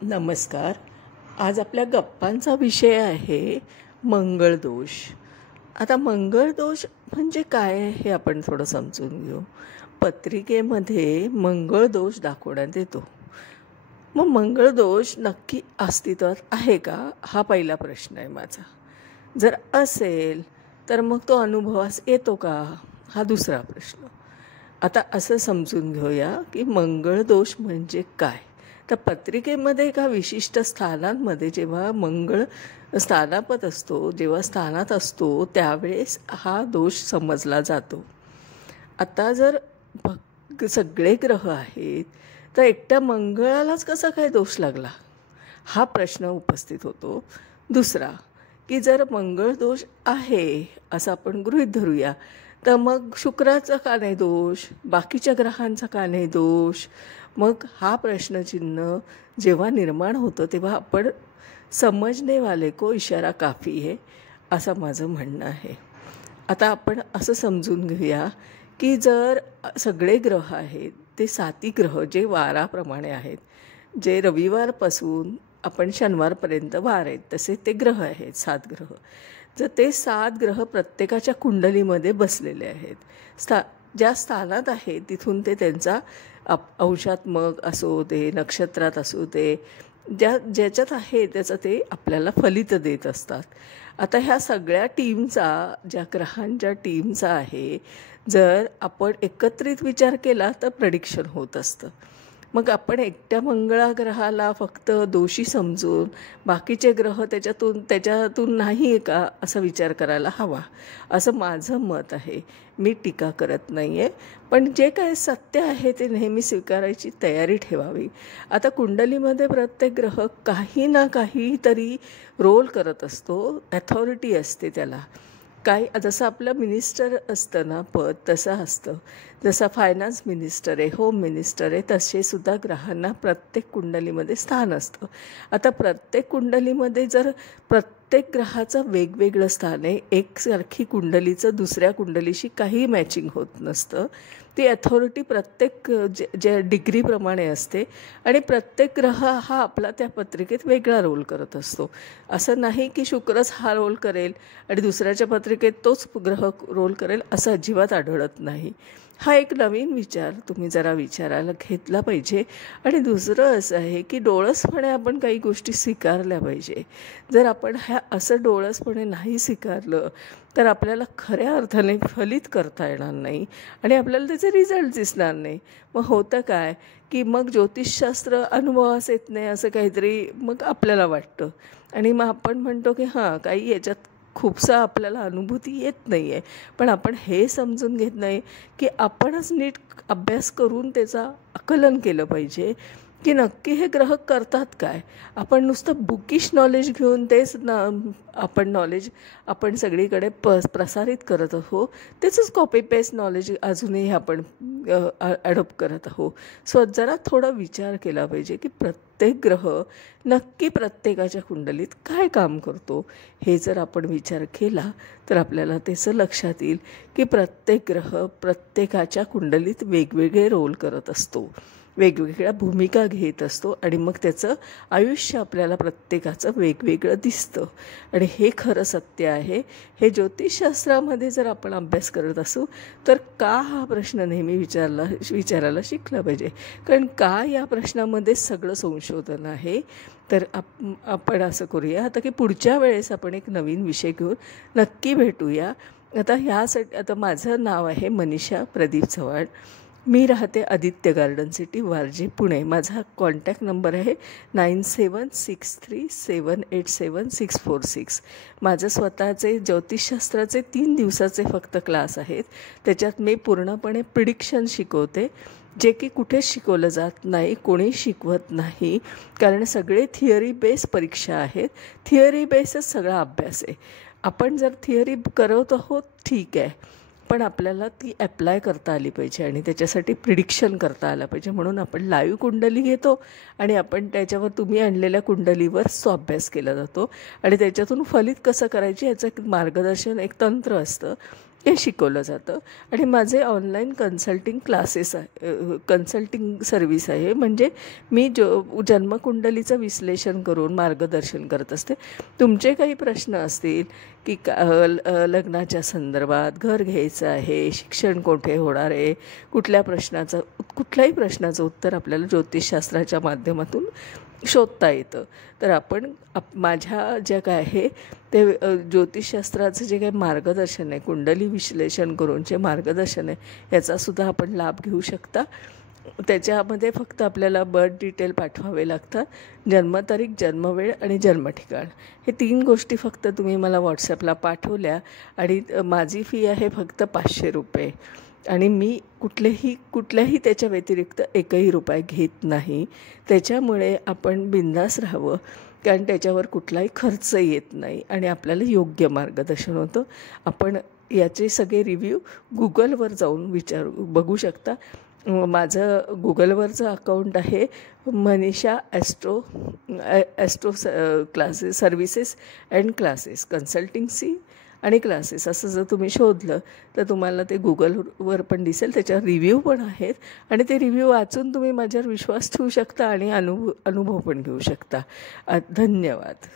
नमस्कार. आज आपल्या गप्पांचा विषय आहे मंगळदोष. आता मंगळदोष म्हणजे काय हे आपण थोडं समजून घेऊ. पत्रिकेमध्ये मंगळदोष दाखवण्यात येतो. मग मंगळदोष नक्की अस्तित्वात आहे का, हा पहिला प्रश्न आहे माझा. जर असेल तर मग तो अनुभवास येतो का, हा दुसरा प्रश्न. आता असं समजून घेऊया की मंगळदोष म्हणजे काय. तर पत्रिकेमध्ये एका विशिष्ट स्थानांमध्ये जेव्हा मंगळ स्थानापत असतो, जेव्हा स्थानात असतो, त्यावेळेस हा दोष समजला जातो. आता जर सगळे ग्रह आहेत तर एकट्या मंगळालाच कसा काय दोष लागला, हा प्रश्न उपस्थित होतो. दुसरा की जर मंगळ दोष आहे असं आपण गृहीत धरूया, तर मग शुक्राचा का नाही दोष, बाकीच्या ग्रहांचा का नाही दोष. मग हा प्रश्नचिन्ह जेव्हा निर्माण होतं तेव्हा आपण समजणे वाले को इशारा काफी है, असं माझं म्हणणं आहे. आता आपण असं समजून घेऊया की जर सगळे ग्रह आहेत ते साती ग्रह जे वाराप्रमाणे आहेत, जे रविवारपासून आपण शनिवारपर्यंत वार आहेत तसे ते ग्रह आहेत 7 ग्रह. जर ते 7 ग्रह प्रत्येकाच्या कुंडलीमध्ये बसलेले आहेत, ज्या स्थानात आहे तिथून ते त्यांचा अंशात्मक असो दे, नक्षत्रात असो दे, ज्याच्यात आहे त्याचं ते आपल्याला फलित देत असतात. आता ह्या सगळ्या टीमचा, ज्या ग्रहांच्या टीमचा आहे, जर आपण एकत्रित विचार केला तर प्रेडिक्शन होत असतं. मग आपण एकट्या मंगळाग्रहाला फक्त दोषी समजून बाकीचे ग्रह त्याच्यातून नाही आहे का असा विचार करायला हवा, असं माझं मत आहे. मी टीका करत नाही आहे, पण जे काय सत्य आहे ते नेहमी स्वीकारायची तयारी ठेवावी. आता कुंडलीमध्ये प्रत्येक ग्रह काही ना काहीतरी रोल करत असतो, ॲथॉरिटी असते त्याला. जसं आपलं मिनिस्टर असतं ना पद, तसं असतं. जसं फायनान्स मिनिस्टर आहे, होम मिनिस्टर आहे, तसे सुद्धा ग्रहांना प्रत्येक कुंडलीमध्ये स्थान असतं. आता प्रत्येक कुंडलीमध्ये जर प्रत्येक ग्रहाचं वेगवेगळं स्थान आहे, एकसारखी कुंडलीचं दुसऱ्या कुंडलीशी काही मॅचिंग होत नसतं. ती अथॉरिटी प्रत्येक ज्या डिग्रीप्रमाणे असते आणि प्रत्येक ग्रह हा आपला त्या पत्रिकेत वेगळा रोल करत असतो. असं नाही की शुक्रच हा रोल करेल आणि दुसऱ्याच्या पत्रिकेत तोच ग्रह रोल करेल, असं अजिबात आढळत नाही. हा एक नवीन विचार तुम्ही जरा विचारायला घेतला पाहिजे. आणि दुसरं असं आहे की डोळसपणे आपण काही गोष्टी स्वीकारल्या पाहिजे. जर आपण असं डोळसपणे नाही स्वीकारलं तर आपल्याला खऱ्या अर्थाने फलित करता येणार नाही आणि आपल्याला त्याचे रिझल्ट दिसणार नाही. मग होतं काय की मग ज्योतिषशास्त्र अनुभवास येत नाही असं काहीतरी मग आपल्याला वाटतं आणि मग आपण म्हणतो की हां, काही याच्यात खूपसा आपल्याला अनुभूती येत नाही आहे. पण आपण हे समजून घेत नाही की आपणच नीट अभ्यास करून त्याचा आकलन केलं पाहिजे की नक्की हे ग्रह करतात काय. आपण नुसतं बुकिश नॉलेज घेऊन तेच आपण नॉलेज आपण सगळीकडे प्रसारित करत आहो, त्याचंच कॉपी पेस्ट नॉलेज अजूनही आपण ॲडॉप्ट करत आहो. सो जरा थोडा विचार केला पाहिजे की प्रत्येक ग्रह नक्की प्रत्येकाच्या कुंडलीत काय काम करतो. हे जर आपण विचार केला तर आपल्याला त्याचं लक्षात येईल की प्रत्येक ग्रह प्रत्येकाच्या कुंडलीत वेगवेगळे रोल करत असतो, वेगवेगळ्या भूमिका घेत असतो आणि मग त्याचं आयुष्य आपल्याला प्रत्येकाचं वेगवेगळं दिसतं. आणि हे खरं सत्य आहे. हे ज्योतिषशास्त्रामध्ये जर आपण अभ्यास करत असू तर का हा प्रश्न नेहमी विचारायला शिकला पाहिजे. कारण का या प्रश्नामध्ये सगळं संशोधन आहे. तर आपण असं करूया आता की पुढच्या वेळेस आपण एक नवीन विषय घेऊन नक्की भेटूया. आता माझं नाव आहे मनीषा प्रदीप चव्हाण. मी राहते आदित्य गार्डन सिटी, वारजे, पुणे. माझा कॉन्टॅक्ट नंबर आहे 9763787646. माझं स्वतःचे ज्योतिषशास्त्राचे 3 दिवसाचे फक्त क्लास आहेत. त्याच्यात मी पूर्णपणे प्रिडिक्शन शिकवते, जे की कुठेच शिकवलं जात नाही, कोणी शिकवत नाही. कारण सगळे थिअरी बेस परीक्षा आहेत, थिअरी बेसच सगळा अभ्यास आहे. आपण जर थिअरी करत आहोत ठीक आहे, पण आपल्याला ती ॲप्लाय करता आली पाहिजे आणि त्याच्यासाठी प्रिडिक्शन करता आलं पाहिजे. म्हणून आपण लाईव्ह कुंडली घेतो आणि आपण त्याच्यावर तुम्ही आणलेल्या कुंडलीवरच तो अभ्यास केला जातो आणि त्याच्यातून फलित कसं करायचे याचं एक मार्गदर्शन, एक तंत्र असतं. ते शिकवलं जातं. आणि माझे ऑनलाईन कन्सल्टिंग क्लासेस आहे, कन्सल्टिंग सर्व्हिस आहे. म्हणजे मी जन्मकुंडलीचं विश्लेषण करून मार्गदर्शन करत असते. तुमचे काही प्रश्न असतील की लग्नाच्या संदर्भात, घर घ्यायचं आहे, शिक्षण कोठे होणार आहे, कुठल्याही प्रश्नाचं उत्तर आपल्याला ज्योतिषशास्त्राच्या माध्यमातून शोधता येतं. तर आपण माझ्या जे काय आहे ते ज्योतिषशास्त्राचं जे काही मार्गदर्शन आहे, कुंडली विश्लेषण करून जे मार्गदर्शन आहे, याचासुद्धा आपण लाभ घेऊ शकता. त्याच्यामध्ये फक्त आपल्याला बर्थ डिटेल पाठवावे लागतात, जन्मतारीख, जन्मवेळ आणि जन्मठिकाण. हे 3 गोष्टी फक्त तुम्ही मला व्हॉट्सॲपला पाठवल्या आणि माझी फी आहे फक्त 500 रुपये. आणि मी कुठल्याही त्याच्या व्यतिरिक्त एकही रुपया घेत नाही. त्याच्यामुळे आपण बिनधास्त राहावं, कारण त्याच्यावर कुठलाही खर्च येत नाही आणि आपल्याला योग्य मार्गदर्शन होतं. आपण याचे सगळे रिव्ह्यू गुगलवर जाऊन बघू शकता. माझं गुगलवरचं अकाउंट आहे Manisha astro classes, services and classes, कन्सल्टिंगसी आणि क्लासेस असं जर तुम्ही शोधलं तर तुम्हाला ते गुगलवर पण दिसेल. त्याच्यावर रिव्ह्यू पण आहेत आणि ते रिव्ह्यू वाचून तुम्ही माझ्यावर विश्वास ठेवू शकता आणि अनुभव पण घेऊ शकता. धन्यवाद.